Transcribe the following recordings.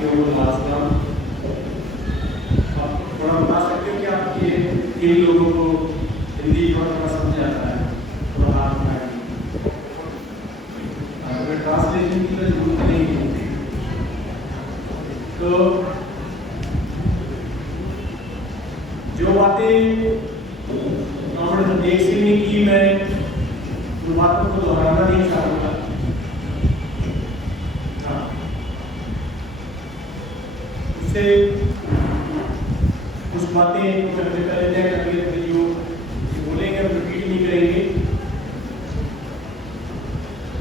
केवल राजनाम आप थोड़ा बता सकते हो कि आपके किन लोगों को हिंदी थोड़ा समझ आता है, थोड़ा हाथ उठाएंगे। अगर ट्रांसलेशन की तो जरूरत नहीं होती, तो जो बातें एक से नहीं की, मैं उन बातों को दोहराना नहीं चाहूँगा। उससे कुछ बातें करने पहले जो बोलेंगे हम रिपीट नहीं करेंगे।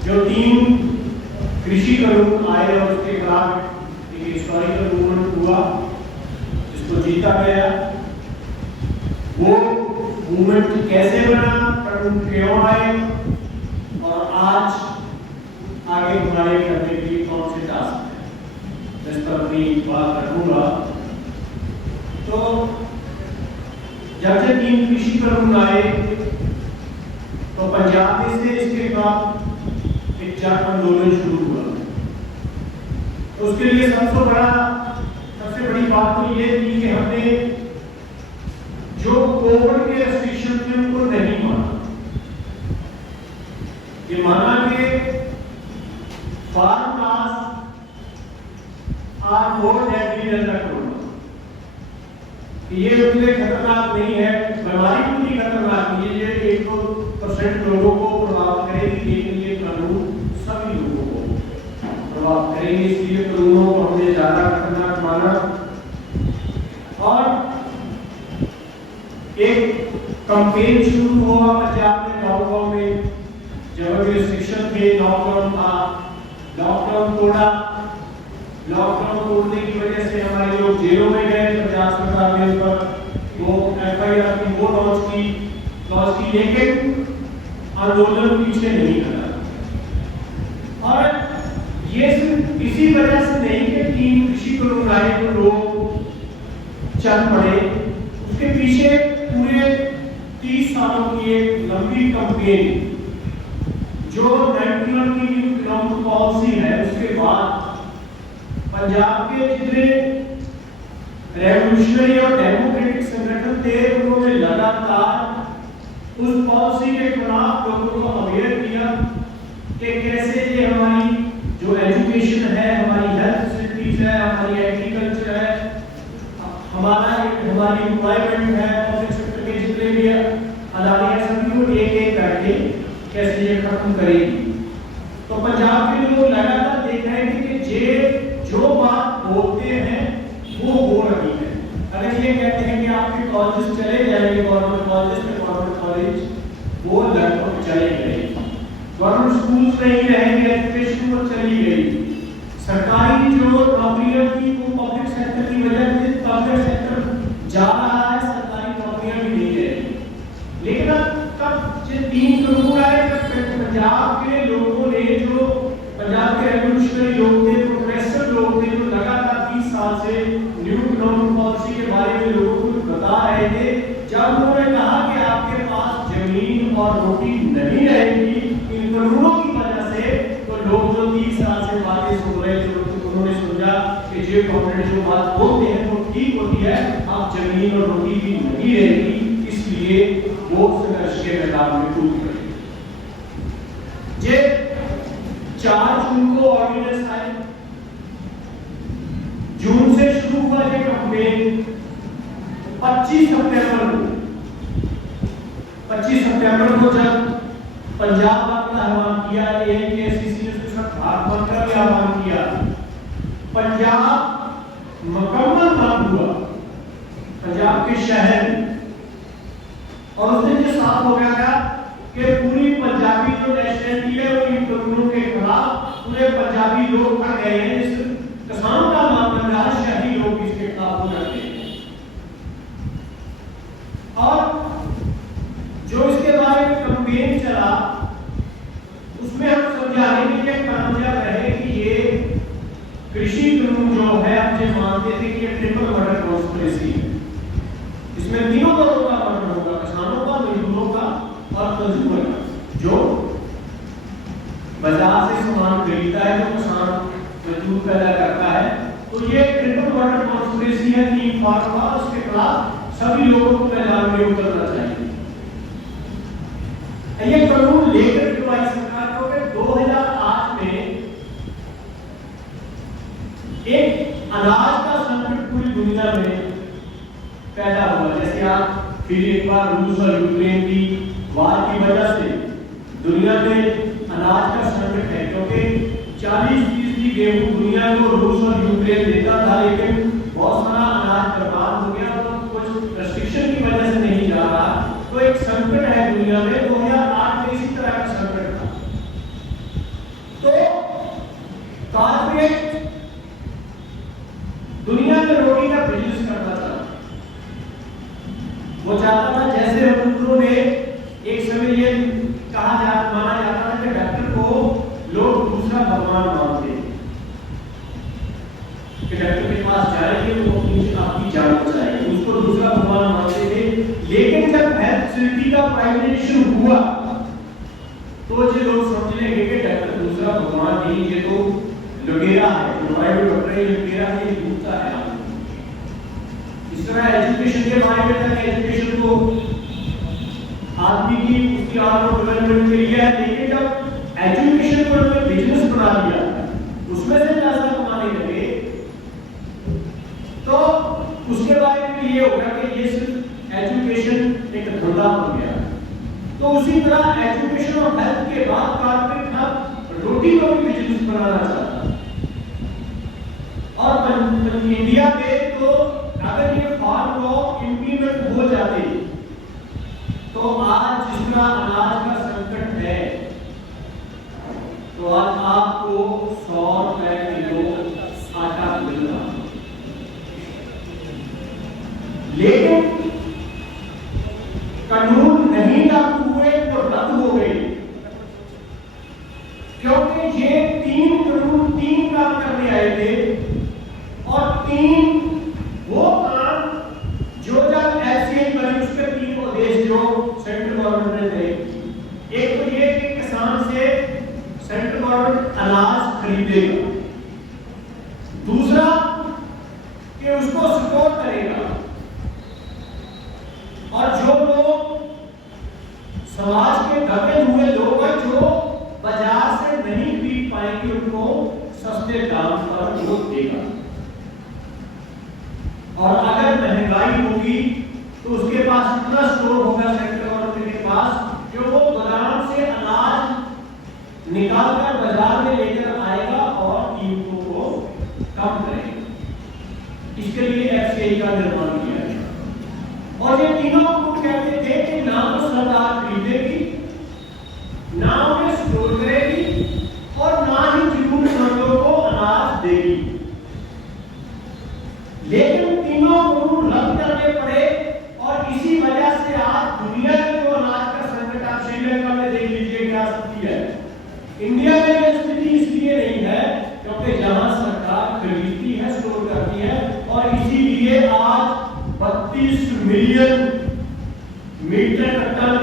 जो 3 कृषि कानून आए और उसके खिलाफ एक हिस्टोरिकल मूवमेंट हुआ जिसको जीता गया, वो मूवमेंट कैसे बना, कानून क्यों आए और आज आगे हमारे करने के लिए कौन से टास्क हैं, जिस पर अपनी बात रखूंगा। तो जब से 3 कृषि कानून आए तो पंजाब में से इसके बाद एक जन आंदोलन शुरू हुआ। तो उसके लिए सबसे बड़ी बात तो ये थी कि हमने जो कोविड के रेस्ट्रिक्शन थे उनको नहीं माना। ये माना कि farm laws are more deadly than the corona, ये उतने खतरनाक नहीं है, बीमारी उतनी खतरनाक नहीं है। ये 1% लोगों को प्रभावित करेगी, लेकिन ये कानून सभी लोगों को प्रभावित करेंगे, इसलिए कानूनों को हमने ज्यादा खतरनाक माना। और एक कैंपेन शुरू हुआ पंजाब में, गाँव में जब रिस्ट्रिक्शन थे, लॉकडाउन था, लॉकडाउन तोड़ा। लॉकडाउन तोड़ने की वजह से हमारे लोग जेलों में गए, पंजाब सरकार ने उस पर वो FIR की वो लॉन्च की, लेकिन आंदोलन पीछे नहीं हटा। और ये सिर्फ इसी वजह से नहीं कि 3 कृषि कानून आए तो लोग चल पड़े, उसके पीछे पूरे 30 सालों की एक लंबी कैंपेन जो 91 की इकोनॉमिक पॉलिसी है, उसके बाद पंजाब के जितने रेवोल्यूशनरी और डेमोक्रेटिक संगठन थे उन्होंने लगातार उस पॉलिसी के खिलाफ लोगों को अवेयर किया कि कैसे ये हमारी जो एजुकेशन है, हमारी हेल्थ फैसिलिटीज है, हमारी एग्रीकल्चर है, हमारी एम्प्लॉयमेंट है, पब्लिक सेक्टर के जितने भी अदालतें सभी को एक करके कैसे ये खत्म करेगी। तो पंजाब के लोग लगातार देख रहे थे कि जो बात बोलते हैं वो हो रही है। अगर ये कहते हैं कि आपके कॉलेज चले जाएंगे, गवर्नमेंट कॉलेज वो लगभग चले गए, गवर्नमेंट स्कूल्स नहीं रहेंगे, एजुकेशन वो चली गई, सरकारी जो नौकरियां थी वो पब्लिक सेक्टर की वजह से पब्लिक सेक्टर जा रहा है, सरकारी नौकरियां भी नहीं रहेंगी। लेकिन तब जो 3 कानून आए, पंजाब के लोगों ने, जो पंजाब के रेवोल्यूशनरी लोग थे, प्रोग्रेसिव लोग थे, जो लगातार 30 साल से न्यू इकोनॉमिक पॉलिसी के बारे में लोगों को बता रहे थे, जब उन्होंने कहा कि आपके पास जमीन और रोटी नहीं रहेगी इन कानूनों की वजह से, तो लोग जो 30 साल से बातें सुन रहे थे उन्होंने समझा कि जो गवर्नमेंट जो बात बोलते हैं वो ठीक होती है, आप जमीन और रोटी भी नहीं रहेगी, इसलिए वो संघर्ष के मैदान में कूद गए। 4 जून को ऑर्डिनेंस आए, जून से शुरू हुआ ये कैंपेन 25 सितंबर को जब पंजाब का आह्वान किया, AIKCC ने उसके साथ भारत बंद का भी आह्वान किया, पंजाब मुकम्मल बंद हुआ, पंजाब के शहर, और उससे जो साफ हो गया था कि पूरी पंजाबी जो नेशनलिटी है वो इन कानूनों के खिलाफ, पूरे पंजाबी लोग आ गए हैं, इस किसान का मामला रहा, शहरी लोग इसके खिलाफ हो जाते हैं। और जो इसके बारे में कैंपेन चला उसमें हम समझाने के लिए कामयाब रहे कि ये कृषि कानून जो है, हम जो मानते थे कि ट्रिपल मर्डर कॉन्स्पिरेसी है, इसमें 3 लोगों का मर्डर होगा, किसानों का, मजदूरों का और कंज्यूमर का। जो बाजार से सामान खरीदता है, जो किसान मजदूर पैदा करता है, तो ये डेमोक्रेसी है, 3 फार्मूला, उसके खिलाफ सभी लोगों को मैदान में उतरना चाहिए। ये कानून लेकर जो आई सरकार को 2008 में एक अनाज का संकट पूरी दुनिया में पैदा हुआ। जैसे आप फिर एक बार रूस और यूक्रेन की वार की वजह से दुनिया में अनाज का संकट है, क्योंकि 40% गेहूं दुनिया को रूस और यूक्रेन देता था, लेकिन बहुत सारा अनाज बर्बाद हो गया, तो कुछ रेस्ट्रिक्शन की वजह से नहीं जा रहा, तो एक संकट है दुनिया में। 2008 में इसी तरह का संकट था। तो कॉर्पोरेट दुनिया में रोटी का बिजनेस करना था, वो चाहता था, जैसे डॉक्टरों ने एक समय ये माना जाता था कि डॉक्टर को लोग दूसरा भगवान मानते, कि डॉक्टर के पास जाएंगे तो आपकी जान बचाएंगे, उसको दूसरा भगवान मानते थे। लेकिन जब हेल्थ फैसिलिटी का प्राइवेटाइजेशन हुआ तो जो लोग समझ लेंगे कि डॉक्टर दूसरा भगवान नहीं, ये तो लुटेरा है, जो प्राइवेट डॉक्टर है लुटेरा है, ये लूटता है। इस तरह एजुकेशन के बारे में तक एजुकेशन को आदमी की उसकी आर्थिक डेवलपमेंट के लिए है, लेकिन जब एजुकेशन को उन्होंने बिजनेस बना दिया, उसमें से पैसा कमाने लगे, तो उसके बारे में ये होगा कि ये सिर्फ एजुकेशन एक धंधा बन गया। तो उसी तरह एजुकेशन और हेल्थ के बाद कॉर्पोरेट अब रोटी को भी बिजनेस बनाना चाहता है। और इंडिया में तो अगर ये फार्म लॉ इंप्लीमेंट हो जाते तो आज जिस तरह अनाज का संकट है, तो आज आपको 100 रुपए किलो आटा मिल रहा, लेकिन कानून नहीं लागू हुए तो रद्द हो गए, क्योंकि ये 3 कानून 3 काम करने आए थे, और 3 वो काम जो जब एफसीआई बनी उसके 3 उद्देश्य जो सेंट्रल गवर्नमेंट ने थे। एक तो ये कि किसान से सेंट्रल गवर्नमेंट अनाज खरीदेगा, दूसरा कि उसको सपोर्ट करेगा, और जो लोग समाज के दबे हुए लोग हैं जो बाजार से नहीं खरीद पाएंगे, उनको सस्ते दाम पर वो देगा। और अगर महंगाई होगी तो उसके पास इतना स्टोर होगा सेंट्रल गवर्नमेंट के पास कि वो गोदाम से अनाज निकालकर बाजार में लेकर आएगा और कीमतों को कम करेगा। इसके लिए एफसीआई का निर्माण किया गया। और ये तीनों ग्रुप कहते थे कि ना तो सरकार खरीदेगी, ना उन्हें स्टोर करेगी, और ना ही जरूरतमंदों को अनाज देगी। लेकिन तीनों कानून रद्द करने पड़े, और इसी वजह से आज दुनिया में जो अनाज का संकट आप श्रीलंका में देख लीजिए क्या स्थिति है। इंडिया में यह स्थिति इसलिए नहीं है क्योंकि जहां सरकार खरीदती है, स्टोर करती है, और इसीलिए आज 32 मिलियन मीट्रिक टन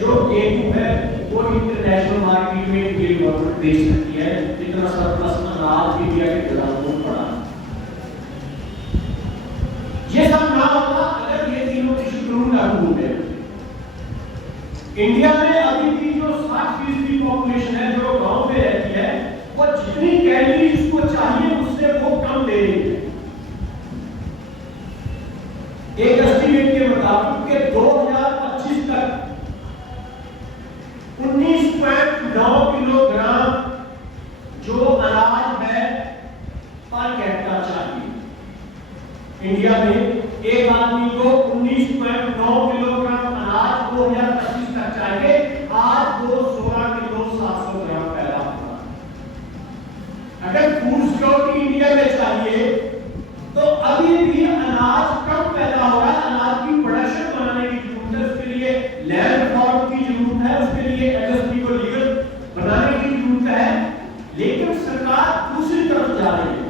जो गेहूं है वो इंटरनेशनल मार्केट में इंडियन गवर्नमेंट बेच सकती है। इतना सरप्लस अनाज इंडिया के गोदामों में पड़ा। ये सब ना होता अगर ये तीनों कृषि कानून लागू हो गए। इंडिया में अभी भी जो 60% पॉपुलेशन है जो गांव में रहती है, वो जितनी कैलोरीज उसको चाहिए उससे वो कम ले रही है। एक एस्टीमेट के मुताबिक के 2025 तक 19.9 किलोग्राम जो अनाज है पर कैपिटा चाहिए। इंडिया में एक आदमी को 19.9 किलोग्राम अनाज 2025 तक चाहिए। आज वो 16 किलो 700 ग्राम पैदा होगा। अगर फूड सिक्योरिटी इंडिया में चाहिए तो अभी भी अनाज कम पैदा हो रहा है। अनाज की प्रोडक्शन बनाने की जरूरत है, उसके लिए लैंड रिफॉर्म की जरूरत है, उसके लिए एमएसपी को लीगल बनाने की जरूरत है। लेकिन सरकार दूसरी तरफ जा रही है।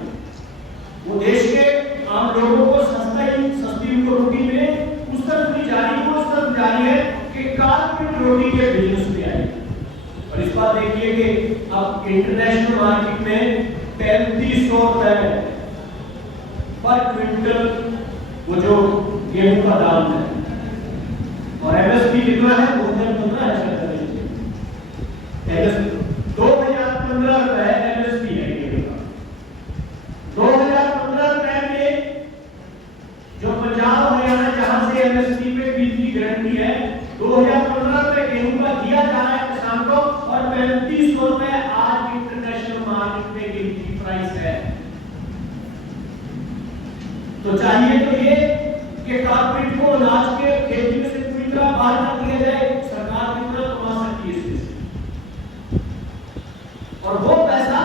वो देश के आम लोगों को सस्ती उनको रोटी मिले, उस तरफ नहीं जा रही, वो उस तरफ जा रही है कि कॉर्पोरेट रोटी के बिजनेस में आए। और इस बात देखिए कि अब इंटरनेशनल मार्केट में 3500 रुपए पर क्विंटल वो जो गेहूं का दाम है, और एमएसपी कितना है? 2015 है शायद। 2015 रुपए एमएसपी है गेहूं का। 2015 रुपए में जो पंजाब हरियाणा जहां से एमएसपी पे बीज की गारंटी है, 2015 रुपए गेहूं का दिया जा रहा है किसान को, और 3500 रुपए आज इंटरनेशनल मार्केट में गेहूं की प्राइस है। तो चाहिए तो ये कि कॉर्पोरेट को अनाज के खेती में से पूरी तरह बाहर कर दिया जाए, सरकार कितना कमा सकती है इसमें से, और वो पैसा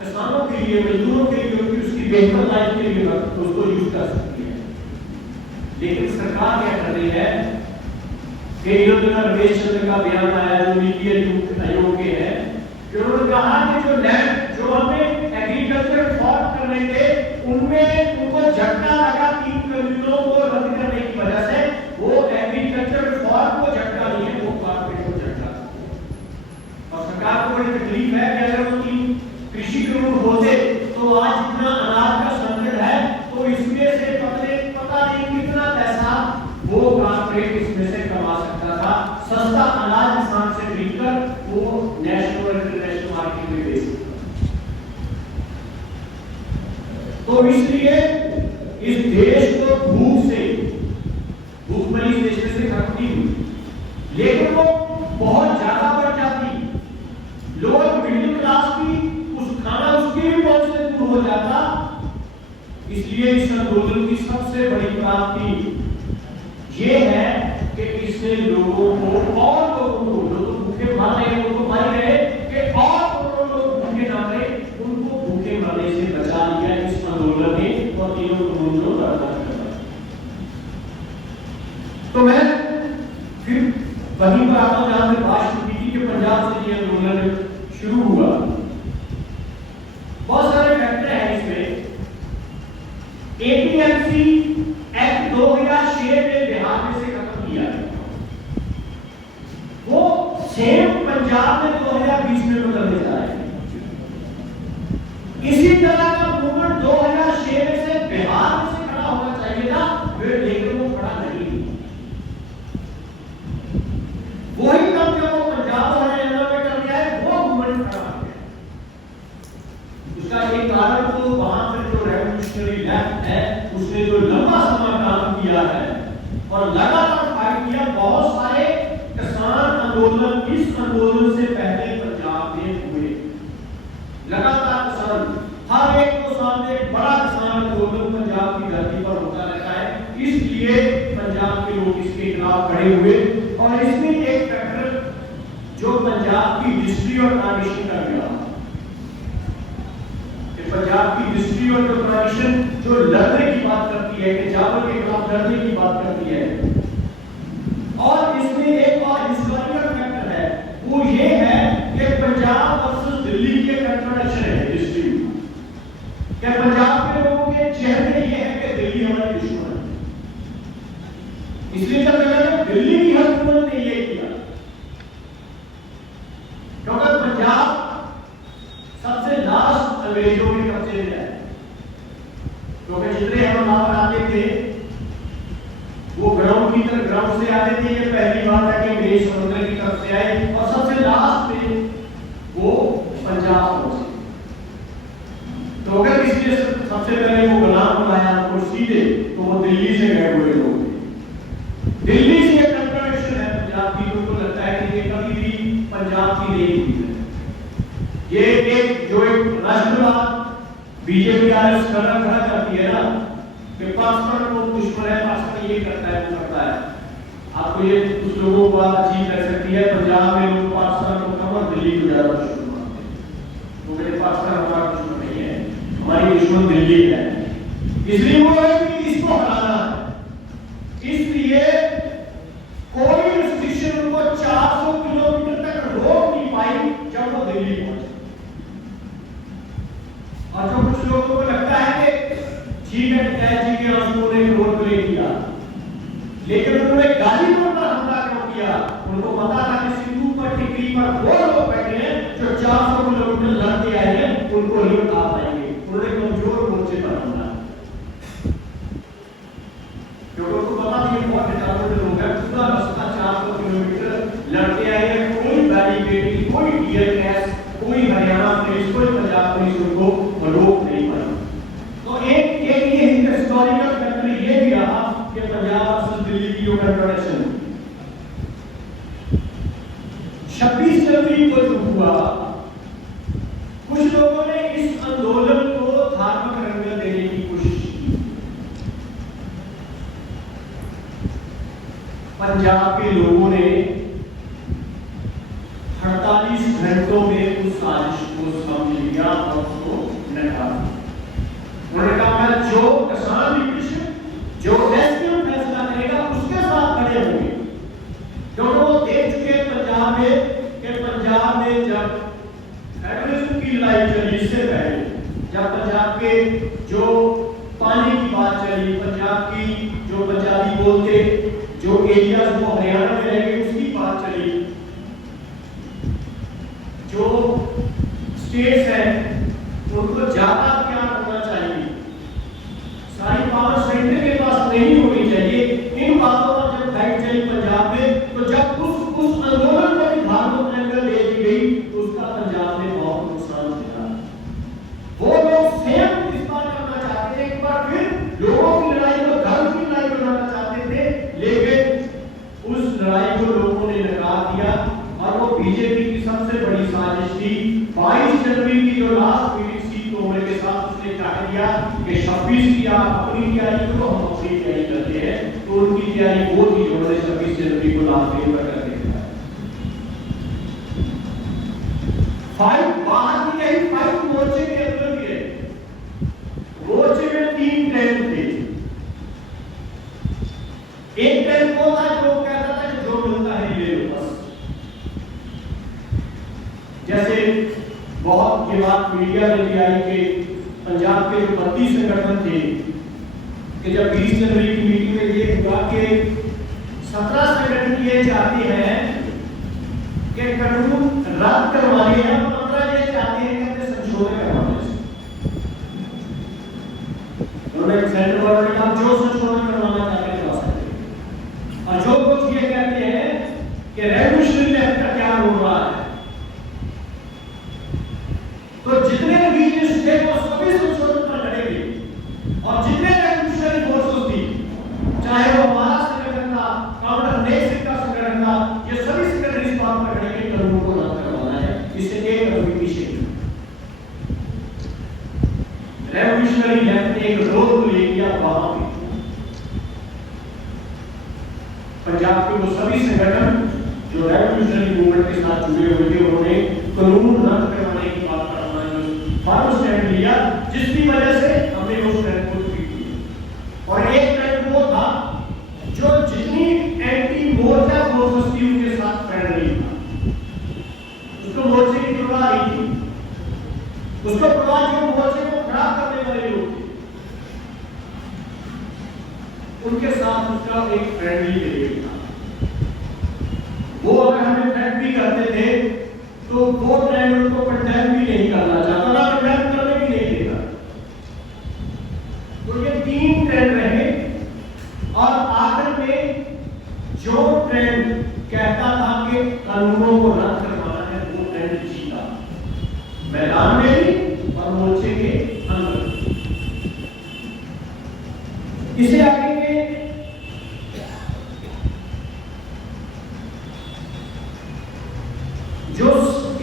किसानों के लिए, मजदूरों के लिए, उनकी उसकी बेहतर लाइफ के लिए उसको यूज कर सकती है। लेकिन सरकार क्या कर रही है कि योजना रमेश चंद्र का बयान आया जो नीति आयोग के है कि उन्होंने कहा कि जो लैंड जो हमें एग्रीकल्चर रिफॉर्म कर रहे थे उनमें उनको झटका लगा 3 कानूनों को रद्द करने की वजह से। वो एग्रीकल्चर रिफॉर्म को झटका नहीं है, वो कॉर्पोरेट को झटका। और सरकार को बड़ी तकलीफ है कि अगर वो 3 कृषि कानून होते तो आज इतना अनाज का संकट है, तो इसमें से पता नहीं कितना पैसा वो कॉर्पोरेट इसमें से कमा सकता था। सस्ता अनाज किसान से खरीदकर वो नेशनल और इंटरनेशनल मार्केट में बेच सकता। तो इसलिए इस देश को भूखमरी देश में से खत्म नहीं हुई, लेकिन वो बहुत ज्यादा बढ़ जाती। लोअर मिडिल क्लास की उस खाना उसकी भी पहुंच से दूर हो जाता। इसलिए इस आंदोलन की सबसे बड़ी प्राप्ति ये है कि इसने लोगों को और लोगों को जो तो भूखे मर रहे हैं वो तो मर रहे कि और लोग भूखे ना मरे, उनको भूखे मरने से बचा लिया इस आंदोलन ने, और तीनों कानूनों का रद्द करना। तो मैं फिर वहीं पर आता हूं जहां से बात शुरू की थी कि पंजाब से ये आंदोलन शुरू हुआ। बहुत सारे फैक्टर हैं इसमें। एपीएमसी एक्ट 2006 में बिहार में से खत्म किया है, वो सेम पंजाब में 2020 में बदलने जा रहे हैं। इसी तरह का मूवमेंट 2006 में से बिहार में से खड़ा होना चाहिए था, लेकिन वो खड़ा नहीं। वही काम जो वो पंजाब और हरियाणा में कर दिया है, वो मूवमेंट खड़ा हो गया। उसका एक कारण तो वहां पर जो रेवोल्यूशनरी लेफ्ट है उसने जो लंबा समय काम किया है और लगातार फाइट किया। बहुत सारे किसान आंदोलन इस आंदोलन से पहले पंजाब में हुए। लगातार किसान हर एक को सामने एक बड़ा किसान आंदोलन पंजाब की धरती पर होता रहता है, इसलिए पंजाब के लोग इसके खिलाफ खड़े हुए। और इसमें एक फैक्टर जो पंजाब की हिस्ट्री और ट्रेडिशन का गया, पंजाब की हिस्ट्री और ट्रेडिशन जो लड़ने की बात करती है, कि जाबर के खिलाफ लड़ने की बात करती है। और इसमें एक और हिस्टोरिकल फैक्टर है, वो ये है कि पंजाब वर्सेस दिल्ली के कंट्राडिक्शन है हिस्ट्री में। क्या पंजाब के लोगों के चेहरे ये है कि दिल्ली हमारी दुश्मन है, इसलिए जब दिल्ली की हुकूमत ने ये किया, क्योंकि पंजाब सबसे लास्ट अंग्रेजों के कब्जे में है। क्योंकि जितने हम वहां पर आते थे वो ग्राउंड से आते थे। ये पहली बात है कि अंग्रेज समुद्र की तरफ से आए, और सबसे लास्ट में वो पंजाब पहुंचे। तो अगर इसलिए सबसे पहले वो गुलाम बनाया और सीधे, तो वो दिल्ली से गए हुए लोग थे। दिल्ली से एक कंट्राडिक्शन है पंजाब की, उनको लगता है कि ये कभी भी पंजाब की नहीं हुई है। ये एक जो एक राष्ट्रवाद बीजेपी आरएस खड़ा करती है ना, कि पाकिस्तान को दुश्मन है, पाकिस्तान ये करता है वो करता है। आपको ये कुछ लोगों को बात अजीब लग सकती है, पंजाब में लोग पाकिस्तान को कम और दिल्ली को ज्यादा दुश्मन मानते हैं। तो मेरे पाकिस्तान हमारा दुश्मन नहीं है, हमारी दुश्मन दिल्ली है। इसलिए वो है कि इसको हटाना है। इसलिए कोई रिस्ट्रिक्शन उनको 400 किलोमीटर तक रोक नहीं पाई जब वो दिल्ली पहुंचे। और जो कुछ लोगों को लगता है कि ठीक है जी के आंसू ने रोड प्ले किया, लेकिन उन्होंने गाजीपुर पर हमला क्यों किया? उनको पता था कि सिंधु पर टिकरी पर वो लोग बैठे हैं जो 400 किलोमीटर लड़ते आए हैं, उनको नहीं उठा पाएंगे। उन्होंने कमजोर मोर्चे पर हमला। कि पंजाब वर्सेस दिल्ली की जो कंट्रोवर्शन 26 जनवरी को जो हुआ, कुछ लोगों ने इस आंदोलन को धार्मिक रंग देने की कोशिश की। पंजाब के लोगों ने 48 घंटों में उस साजिश को समझ लिया और उसको नकारा। उन्होंने कहा जो किसान लिबरेशन, जो एसपीएम फैसला करेगा उसके साथ खड़े होंगे, क्योंकि वो देख चुके पंजाब में कि पंजाब में जब फेडरलिज्म की लड़ाई चली, इससे पहले जब पंजाब के जो पानी की बात चली, पंजाब की जो पंजाबी बोलते जो एरियाज वो हरियाणा में रह गए उसकी बात चली, जो स्टेट्स हैं उनको ज्यादा क्या होना चाहिए, सारी पावर सेंटर के पास नहीं होनी चाहिए। इन बातों पर जब फाइट चली पंजाब में, तो जब उस आंदोलन में धार्मिक एंगल ले दी गई तो उसका पंजाब में बहुत नुकसान हुआ। वो लोग सेम इस बार करना चाहते थे, एक बार फिर लोगों की लड़ाई को धर्म की लड़ाई बनाना चाहते थे, लेकिन उस लड़ाई को लोगों ने नकार दिया और वो बीजेपी की सबसे बड़ी साजिश थी। 22 जनवरी की जो लास्ट मीटिंग थी तोमर के साथ उसने कह दिया कि 26 की आप अपनी तैयारी करो, हम अपनी तैयारी करते हैं। तो उनकी तैयारी वो थी जो उन्होंने 26 जनवरी को लास्ट डे पर कर दिया। फाइट बाहर की नहीं, फाइट मोर्चे के अंदर भी है। मोर्चे में 3 ट्रेंड थे। एक ट्रेंड वो था जो कहता था कि जो मिलता है ले लो बस। जैसे बहुत ये बात मीडिया में भी आई कि पंजाब के जो 32 संगठन थे कि जब 20 जनवरी की मीटिंग में ये हुआ कि 17 संगठन ये चाहते हैं कि कानून रद्द करवाने हैं, 15 ये चाहते हैं कि अपने संशोधन करवाने से। उन्होंने सेंट्रल गवर्नमेंट ने कहा जो संशोधन करवाना चाहते हैं करवा सकते हैं, और जो कुछ ये कहते हैं कि रेवोल्यूशनरी लेफ्ट का क्या हो रहा है, तो जितने रीजन्स थे वो सभी संशोधन पर लड़ेंगे, और जितने रेवोल्यूशनरी फोर्सेस थी, चाहे वो हमारा संगठन था, काउंटर नेक्स्ट का संगठन था, ये सभी संगठन इस बात पर लड़ेंगे कि कानून को रद्द करवाना है। इससे एक कदम पीछे रेवोल्यूशनरी लेफ्ट ने एक रोल ले लिया वहां पे। पंजाब के वो सभी संगठन जो रेवोल्यूशनरी मूवमेंट के साथ जुड़े हुए थे, उन्होंने कानून रद्द करवाने की बात पर फॉर्म स्टैंड लिया, जिसकी वजह से हमने उस ट्रेंड को ट्वीट किया। और एक ट्रेंड वो था जो जितनी एंटी मोर्चा फोर्सेस थी उनके साथ फ्रेंडली था, उसको मोर्चे की परवाह नहीं थी, उसको परवाह जो मोर्चे को खराब करने वाले लोग थे उनके साथ उसका एक फ्रेंडली बिहेवियर था। वो अगर हमें थ्रेट भी करते थे तो वो ट्रेंड उनको कंडेम भी नहीं करना चाहता ना, कंडेम करने भी नहीं देता। तो ये 3 ट्रेंड रहे, और आखिर में जो ट्रेंड कहता था कि कानूनों को रद्द करवाना है वो ट्रेंड जीता, मैदान में भी और मोर्चे के अंदर। इसे आगे के जो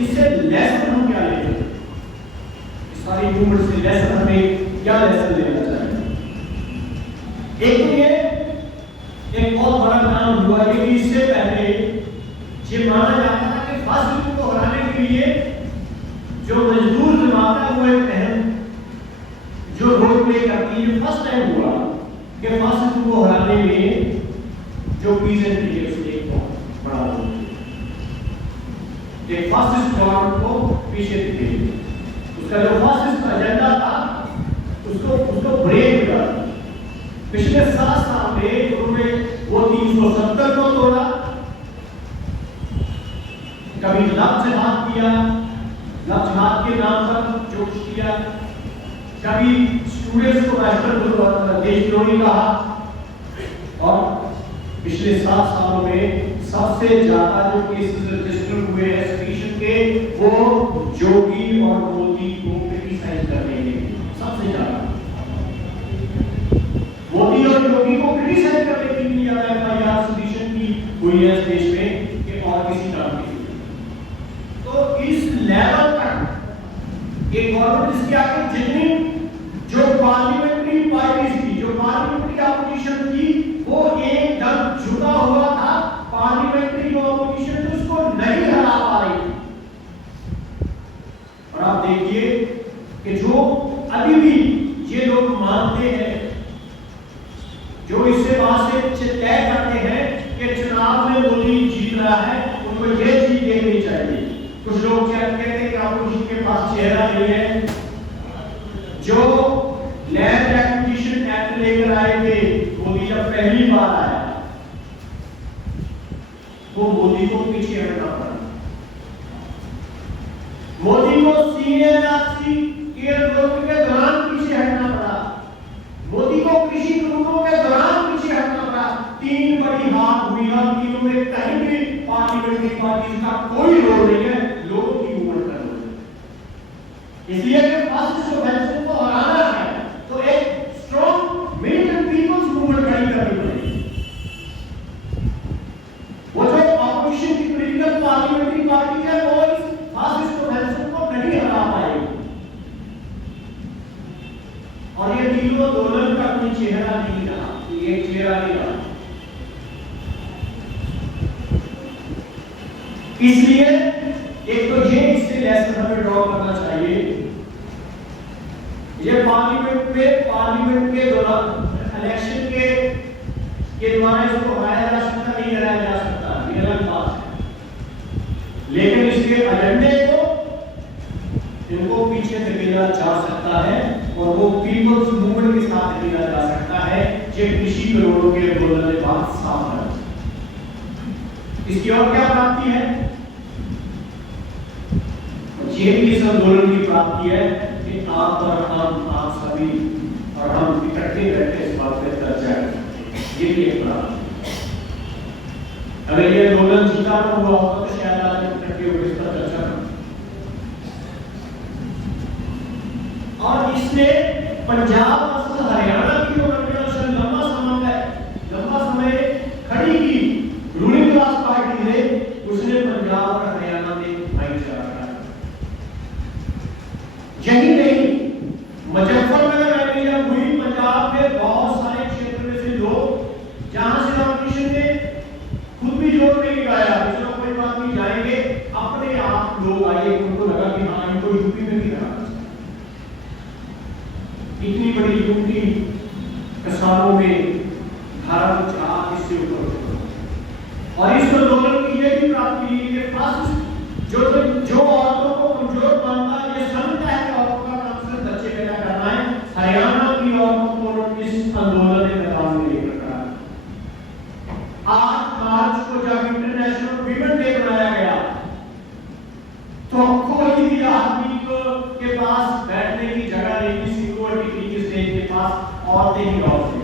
इससे लेसन हम क्या लेते हैं, सारी मूवमेंट से लेसन हमें क्या लेसन लेना चाहिए। एक तो ये एक बहुत बड़ा काम हुआ है कि इससे पहले ये माना जाता था कि फासिज्म को हराने के लिए जो मजदूर जमातें हुए अहम जो रोल प्ले करती है, फर्स्ट टाइम हुआ कि फासिज्म को हराने में जो पीसेंट थे उसने एक बहुत बड़ा रोल एक फासिस्ट गवर्नमेंट को पीछे थे। उसका जो फासिस्ट एजेंडा था उसको ब्रेक कर पिछले 7 साल में उन्होंने वो 370 को तोड़ा, कभी लफ्ज़ जिहाद किया, लफ्ज़ जिहाद के नाम पर जो कुछ किया, कभी स्टूडेंट्स को राष्ट्र देशद्रोही कहा, और पिछले 7 सालों में सबसे ज्यादा जो केसेस रजिस्टर हुए हैं सटिशन के वो जोगी और मोदी को क्रिटिसाइज करने के सबसे ज्यादा मोदी और योगी को क्रिटिसाइज FIR सब्मिशन की हुई है इस देश में कि और किसी काम की। तो इस लेवल तक एक गवर्नमेंट जिसके आगे जितनी जो पार्लियामेंट्री पार्टीज थी, जो पार्लियामेंट्री ऑपोजिशन थी, वो एकदम झुका हुआ था। पार्लियामेंट्री जो ऑपोजिशन थी उसको नहीं हरा पा रही थी। और आप देखिए कि जो अभी भी ये लोग मानते हैं, जो इससे वहां से तय करते हैं कि चुनाव में मोदी जीत रहा है, उनको ये चीज देखनी चाहिए। कुछ लोग कहते हैं कि ऑपोजिशन के पास चेहरा नहीं है। जो लैंड एक्विजिशन एक्ट लेकर आए थे मोदी जब पहली बार आया, वो मोदी को पीछे हटना पड़ा। मोदी को CNRC एयरपोर्ट के दौरान पीछे हटना पड़ा। मोदी को कृषि कानूनों के दौरान पीछे हटना पड़ा। तीन बड़ी हार हुई और तीनों में कहीं भी पार्लियामेंट्री पार्टी का कोई रोल नहीं है, लोगों की मूवमेंट का रोल है। इसलिए कि फासिस्ट ऑर्गेनाइजेशन को हराना है तो एक स्ट्रॉन्ग मिलिटेंट पीपल्स मूवमेंट खड़ी करनी पड़ेगी। वो जो ऑपोजिशन की पॉलिटिकल पार्लियामेंट्री पार्टी है वो इस फासिस्ट ऑर्गेनाइजेशन को नहीं हरा पाएगी। और ये तीनों दोनों का कोई चेहरा नहीं रहा, ये चेहरा नहीं रहा। इसलिए एक तो ये इससे लेसन हमें ड्रॉ करना चाहिए। ये पार्लियामेंट के दौरान इलेक्शन के द्वारा इसको हराया जा सकता, नहीं हराया जा सकता, ये अलग बात है। लेकिन इसके एजेंडे को इनको पीछे धकेला जा सकता है और वो पीपल्स मूवमेंट के साथ धकेला जा सकता है, जो कृषि करोड़ों के आंदोलन के बाद साफ है। इसकी और क्या प्राप्ति है? ये भी इस आंदोलन की प्राप्ति है कि आप और हम, आप सभी और हम इकट्ठे बैठे इस बात पर चर्चा करें। ये भी एक प्राप्ति है। अगर ये आंदोलन जीता ना हुआ होता तो शायद आज इकट्ठे होकर इस पर चर्चा करें। और इसने पंजाब और हरियाणा की जो कंट्रोवर्शियल लंबा समय खड़ी की रूलिंग क्लास पार्टी ने, उसने पंजाब और हरियाणा में भाईचारा रखा। यही नहीं, मुजफ्फरनगर रैली जब हुई, पंजाब में बहुत सारे क्षेत्र में से लोग, जहां से ऑपोजिशन ने खुद भी जोर नहीं लगाया, चलो कोई बात नहीं, जाएंगे, अपने आप लोग आए। उनको लगा कि हाँ इनको यूपी में भी रहा। इतनी बड़ी यूपी किसानों में धारा 4 इससे ऊपर। और इस आंदोलन की यह भी प्राप्ति है कि फासिस्ट जो औरतों को कमजोर मानता है, ये समझता है कि औरतों का काम सिर्फ बच्चे पैदा करना है, हरियाणा की औरतों को इस आंदोलन में मैदान में लेकर खड़ा है। 8 मार्च को जब इंटरनेशनल वीमेन डे मनाया गया तो कोई भी आदमी के पास बैठने की जगह नहीं थी, सिक्योरिटी की स्टेज के पास औरतें ही औरतें।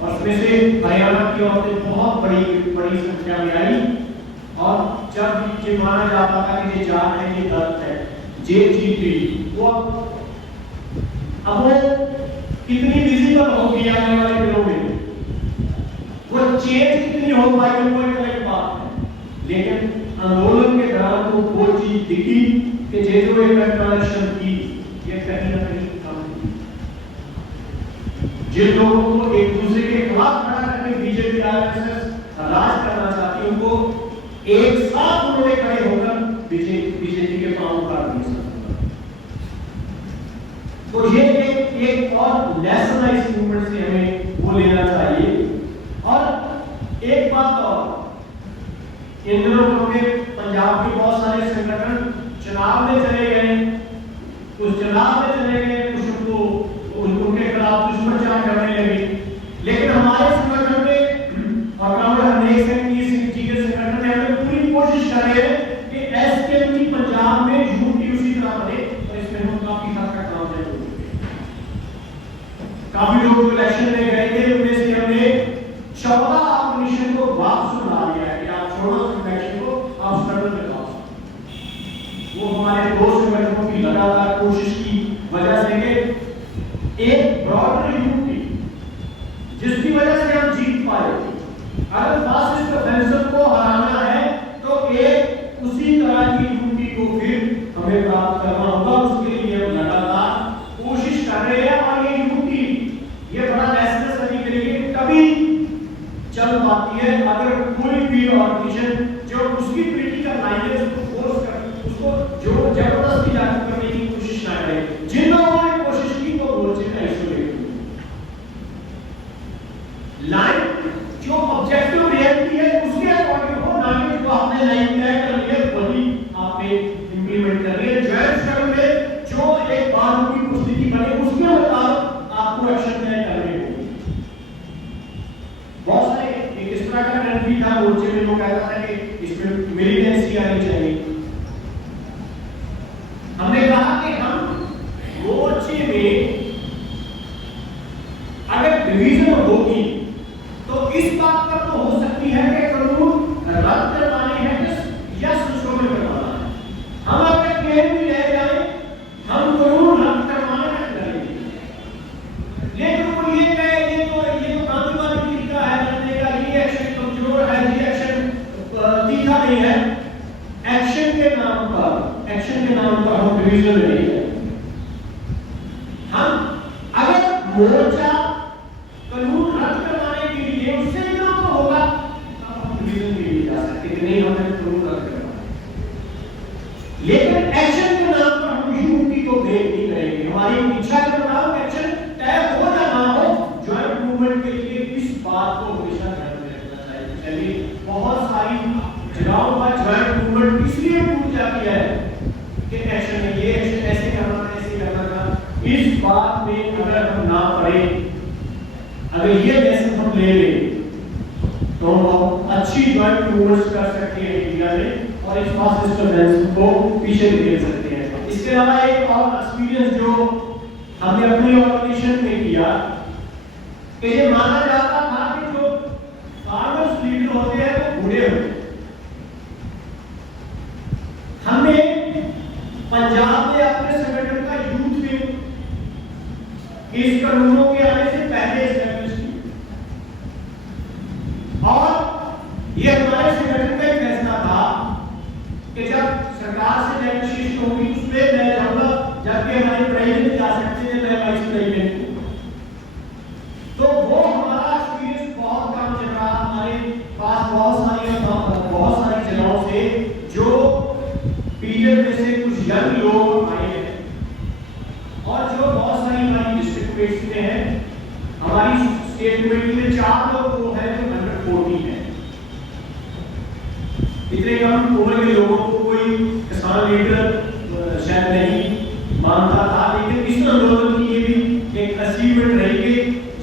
और उसमें से हरियाणा की औरतें बहुत बड़ी संख्या में आई। और जब ये माना जाता था कि ये जान है, ये दर्द है, ये जीत गई, वो अब वो कितनी विजिबल होगी आने वाले दिनों में, वो चेंज कितनी हो पाएगी वो एक अलग बात है। लेकिन आंदोलन के दौरान वो चीज दिखी कि जो एक कंट्रोवर्शियल की, ये कहीं ना कहीं कम थी। जिन लोगों को एक दूसरे के खिलाफ खड़ा करके बीजेपी आरएसएस राज करना चाहती है, उनको एक साथ उन्होंने खड़े होकर बीजेपी के पांव उखाड़ दिए। तो ये एक और लेसन है इस मूवमेंट से, हमें वो लेना चाहिए। और एक बात और, इन दिनों में पंजाब के बहुत सारे संगठन चुनाव में चले गए, उस चुनाव में चले गए, कुछ उनके खिलाफ दुष्प्रचार करने लगे। लेकिन हमारे संगठन ने और संगठन ने पूरी कोशिश कर रहे हैं कि एसकेएमटी पंजाब में यूनिटी उसी तरह बने, और इसमें हम काफी हद तक कामयाब हो चुके हैं। काफी लोग इलेक्शन में गए थे, उनमें से हमने 14 ऑपोजिशन को वापस बुला लिया है कि आप छोड़ो इलेक्शन को, आप स्ट्रगल में आओ। वो हमारे दो संगठनों की लगातार कोशिश की वजह से एक ब्रॉडर यूनिटी, जिसकी वजह से हम जीत पाए। अगर फासिस्ट ऑफेंसिव को हराना है तो एक उसी तरह की यूनिटी को फिर हमें प्राप्त करना होगा। उसके लिए हम लगातार कोशिश कर रहे हैं और ये यूनिटी, ये बड़ा नेशनल सभी के लिए तभी चल पाती है अगर कोई भी ऑर्गेनाइजेशन जो उसकी पॉलिटिकल लाइन है उसको फोर्स कर, उसको जो जबरदस्ती लागू करने की कोशिश ना करे। जिन लोगों ने कोशिश की वो मोर्चे का इशू है। लाइन जो ऑब्जेक्टिव रियलिटी है उसके अकॉर्डिंग हो, ना कि जो आपने लाइन तय कर ली है वही आपने इंप्लीमेंट कर रही है। ज्वाइंट स्ट्रगल में जो एक बार की पुस्तिकी बने उसके मुताबिक आपको एक्शन तय करने होंगे। बहुत सारे इस तरह का ट्रेंड भी था मोर्चे में, लोग कहता था कि इसमें मिलिटेंसी आनी चाहिए। हमने कहा कि हम मोर्चे में अगर डिवीजन होगी तो इस बात पर तो हो सकती है कि कानून रद्द करवाने हैं या संशोधन करवाना है। हम अगर कहीं भी रह जाए हम कानून रद्द करवाने का करेंगे, लेकिन वो ये कहे ये तो गांधीवादी तरीका है लड़ने का, ये एक्शन कमजोर है, ये एक्शन तीखा नहीं है। एक्शन के नाम पर हम डिवीजन नहीं है। हम अगर मोर्चा कानून रद्द करवाने के लिए उससे इतना तो होगा हम डिवीजन भी नहीं जा सकते कि नहीं हमें कानून रद्द करवाना, लेकिन एक्शन के नाम पर हम यूनिटी को ब्रेक नहीं करेंगे। हमारी इच्छा के मुताबिक एक्शन तय हो या ना हो, ज्वाइंट मूवमेंट के लिए इस बात को हमेशा ध्यान में रखना चाहिए। चलिए बहुत सारी जगहों पर ज्वाइंट मूवमेंट इसलिए टूट जाती है कि एक्शन में ये एक्शन ऐसे करना था, ऐसे करना था। इस बात में अगर हम ना पड़े, अगर ये लेसन हम ले लें तो हम अच्छी ज्वाइंट मूवमेंट्स कर सकते हैं इंडिया में और इस फासिस्ट ऑर्गेनाइजेशन को पीछे धकेल सकते हैं। इसके अलावा एक और एक्सपीरियंस जो हमने अपनी ऑर्गेनाइजेशन में किया कि ये माना जाता था कि जो फार्मर्स लीडर होते हैं वो बूढ़े होते हैं। हमने पंजाब में अपने संगठन का यूथ विंग इस कानूनों के आने से पहले एस्टैब्लिश किया और ये हमारे संगठन का एक फैसला था कि जब सरकार से नेगोशिएशन होगी उसमें मैं जाऊंगा, जबकि हमारे प्रेसिडेंट जा सकते हैं, मैं वाइस प्रेसिडेंट हूं। तो वो हमारा एक्सपीरियंस बहुत कम चल रहा। हमारे पास बहुत सारी जगहों से जो पीरियड में से कुछ यंग लोग आए हैं और जो बहुत सारी हमारी डिस्ट्रिक्ट बेस में है। हमारी स्टेट कमेटी में 4 लोग वो है जो अंडर 40 है। इतने कम उम्र के लोगों को कोई किसान लीडर शायद नहीं मानता था, लेकिन इस आंदोलन की ये भी एक अचीवमेंट रही कि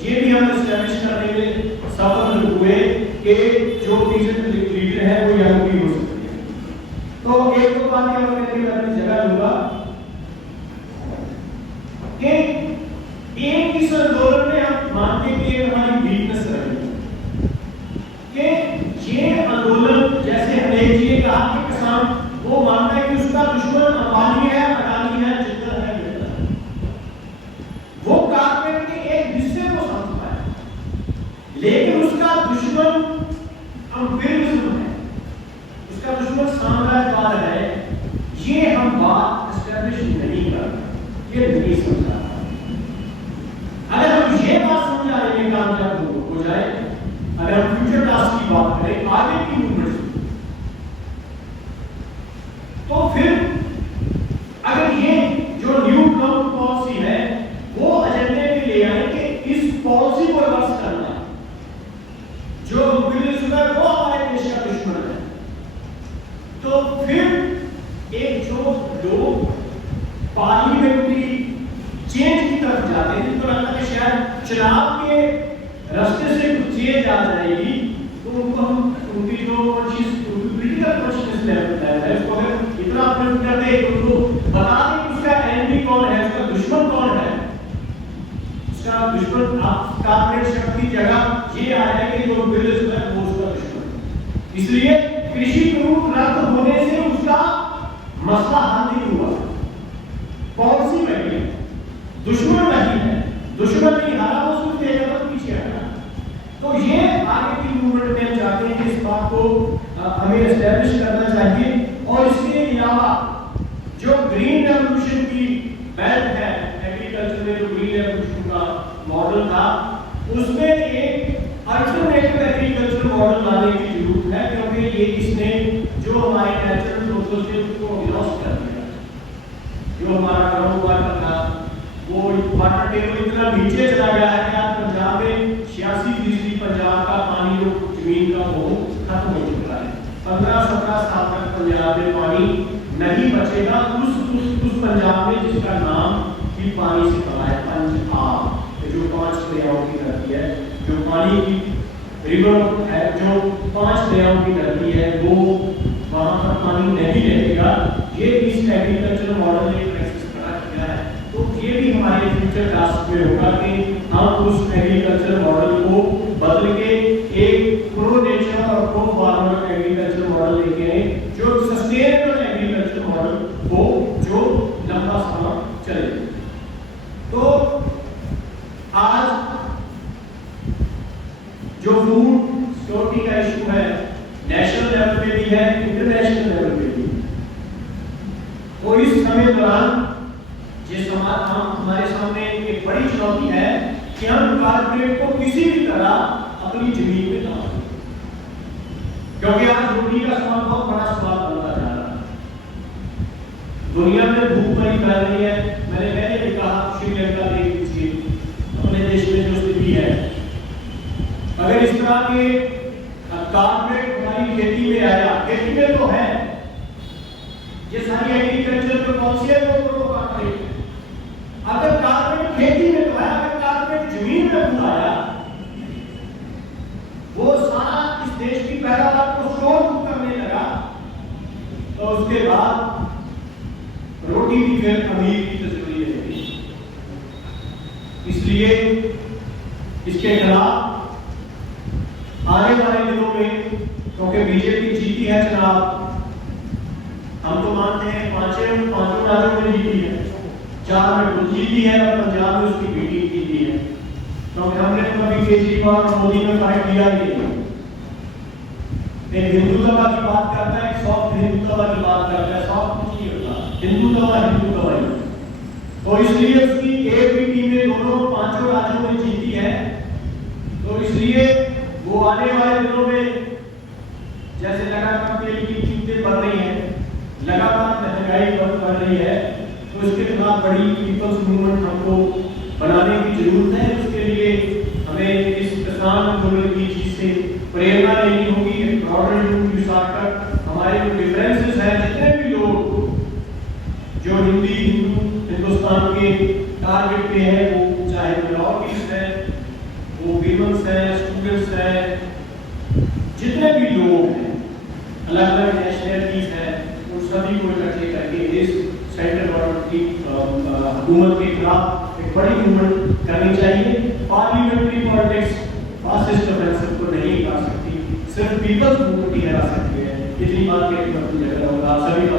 ये भी हम एस्टैब्लिश करने में सफल हुए कि जो लीडर है वो यंग भी हो सकते हैं। तो एक दो बातें और मैं अपनी जगह दूंगा कि एक इस आंदोलन में हम मानते हैं कि हमारी वीकनेस रही कि ये आंदोलन, जैसे हमें ये कहा कि किसान वो मानता है कि उसका दुश्मन अंबानी है, अडानी है, जिंदल है, मित्तल है। वो कारपेट के एक हिस्से को समझता है, लेकिन उसका दुश्मन अम्पेयरिज्म है, उसका दुश्मन साम्राज्यवाद है। ये हम बात एस्टैब्लिश नहीं कर, ये नहीं समझा। अगर हम ये बात समझा लेने में कामयाब हो जाए, अगर हम फ्यूचर टास्क की बात करें आगे की मूवमेंट्स, तो फिर अगर ये जो न्यू गवर्नमेंट पॉलिसी है वो एजेंडे में ले आए कि इस पॉलिसी को रिवर्स करना, जो अम्पेयरिज्म है वो हमारे देश का दुश्मन है, तो फिर एक जो लोग पार्लियामेंट्री चेंज की तरफ जाते हैं, तो लगता है शायद चुनाव के रास्ते से कुछ चेंज आ जाएगी, तो उनको हम उनकी जो पॉलिटिकल कॉन्शियसनेस लेवल है उसको अगर इतना अपडेट कर दे तो उनको बता दें कि उसका एनिमी कौन है, उसका दुश्मन कौन है। उसका दुश्मन आप कारपोरेट शक्ति की जगह ये आ जाएगा कि जो बिजनेस है वो उसका दुश्मन। इसलिए कृषि कानून रद्द होने से उसका मसला हल नहीं हुआ, पॉलिसी में है, दुश्मन नहीं है, दुश्मन नहीं हारा वो उसके पीछे आया। तो ये आगे की मूवमेंट में हमें एस्टैब्लिश करना चाहिए। और इसके अलावा जो ग्रीन रेवोल्यूशन की बेल्ट है एग्रीकल्चर में, जो ग्रीन रेवोल्यूशन का मॉडल था, उसमें एक अल्टरनेटिव एग्रीकल्चर मॉडल लाने की जरूरत है, क्योंकि ये इसने जो हमारे नेचुरल रिसोर्सेज थे उसको लॉस कर दिया। जो हमारा ग्राउंड वाटर था, वो वाटर टेबल इतना नीचे चला गया है कि आज पंजाब में 86% पंजाब का पानी जो जमीन का वो खत्म हो चुका है। 15-17 साल तक पंजाब में पानी नहीं बचेगा उस पंजाब में जिसका नाम भी पानी से बना है, पंजाब, जो 5 दरियाओं की धरती है, जो पानी की रिवर है, जो 5 दरियाओं की धरती है, वो वहां पर पानी नहीं रहेगा। ये इस एग्रीकल्चर मॉडल ने एक्सेस करा किया है। तो ये भी हमारे फ्यूचर टास्क में होगा कि हम उस एग्रीकल्चर मॉडल को बदल के एक प्रो नेचर और प्रो फार्मर एग्रीकल्चर मॉडल लेके आए, जो सस्टेनेबल एग्रीकल्चर मॉडल हो, जो लंबा समय चले। तो आज जो फूड सिक्योरिटी का इशू है, नेशनल लेवल पे भी है, इंटरनेशनल लेवल पे भी। तो इस समय दौरान जिस हमारे सामने एक बड़ी चुनौती है कि हम कारपोरेट को किसी भी तरह अपनी जमीन में ना, क्योंकि आज रोटी का सवाल बहुत बड़ा सवाल बनता जा रहा है। दुनिया में भूखमरी फैल रही है। मैंने पहले भी कहा, श्रीलंका देख लीजिए, अपने देश में जो स्थिति है, अगर इस तरह के कारपोरेट हमारी खेती में आया, खेती में तो है, ये सारी एग्रीकल्चर जो पॉलिसी है वो कारपोरेट है। अगर कारपोरेट खेती में तो है, अगर कारपोरेट जमीन में आया, वो सारा इस देश की पैदावार को शोध करने लगा, तो उसके बाद रोटी भी फिर अमीर की तस्वीर रहेगी। इसलिए इसके खिलाफ आने वाले दिनों में, क्योंकि बीजेपी जीती है चुनाव, हम तो मानते हैं पांचों राज्यों में जीती है, 4 में खुद जीती है और पंजाब में उसकी बेटी जीती है, क्योंकि हमने तो कभी केजरीवाल और मोदी में फाइट किया ही नहीं। एक हिंदुत्व की बात करता है, एक सॉफ्ट हिंदुत्व की बात करता है, सॉफ्ट कुछ नहीं होता, हिंदुत्व ही। तो इसलिए उसकी एक भी टीम में दोनों 5 राज्यों में जीती है। तो इसलिए वो आने वाले दिनों में जैसे लगातार तेल की कीमतें बढ़ रही हैं, लगातार महंगाई बढ़ रही है, तो इसके खिलाफ बड़ी पीपल्स मूवमेंट हमको बनाने की जरूरत है। उसके लिए हमें इस किसान आंदोलन की चीज से प्रेरणा लेनी होगी, ब्रॉडर यूथ के साथ हमारे जो डिफरेंसेस हैं, जितने भी लोग जो हिंदुस्तान के टारगेट पे है, वो चाहे मिनॉरिटीज है, वो वीमेंस है, स्टूडेंट्स है, जितने भी लोग हैं, अलग अलग नेशनलिटीज हैं, उन सभी को इकट्ठे करके इस सेंट्रल गवर्नमेंट की हुकूमत के खिलाफ एक बड़ी मूवमेंट करनी चाहिए। पार्लियामेंट्री पॉलिटिक्स फासिस्ट ऑफेंसिव को नहीं कर सकती, सिर्फ पीपल्स मूवमेंट ही हरा सकती है। इतनी बात कहकर मैं अपनी जगह रहूंगा। सभी का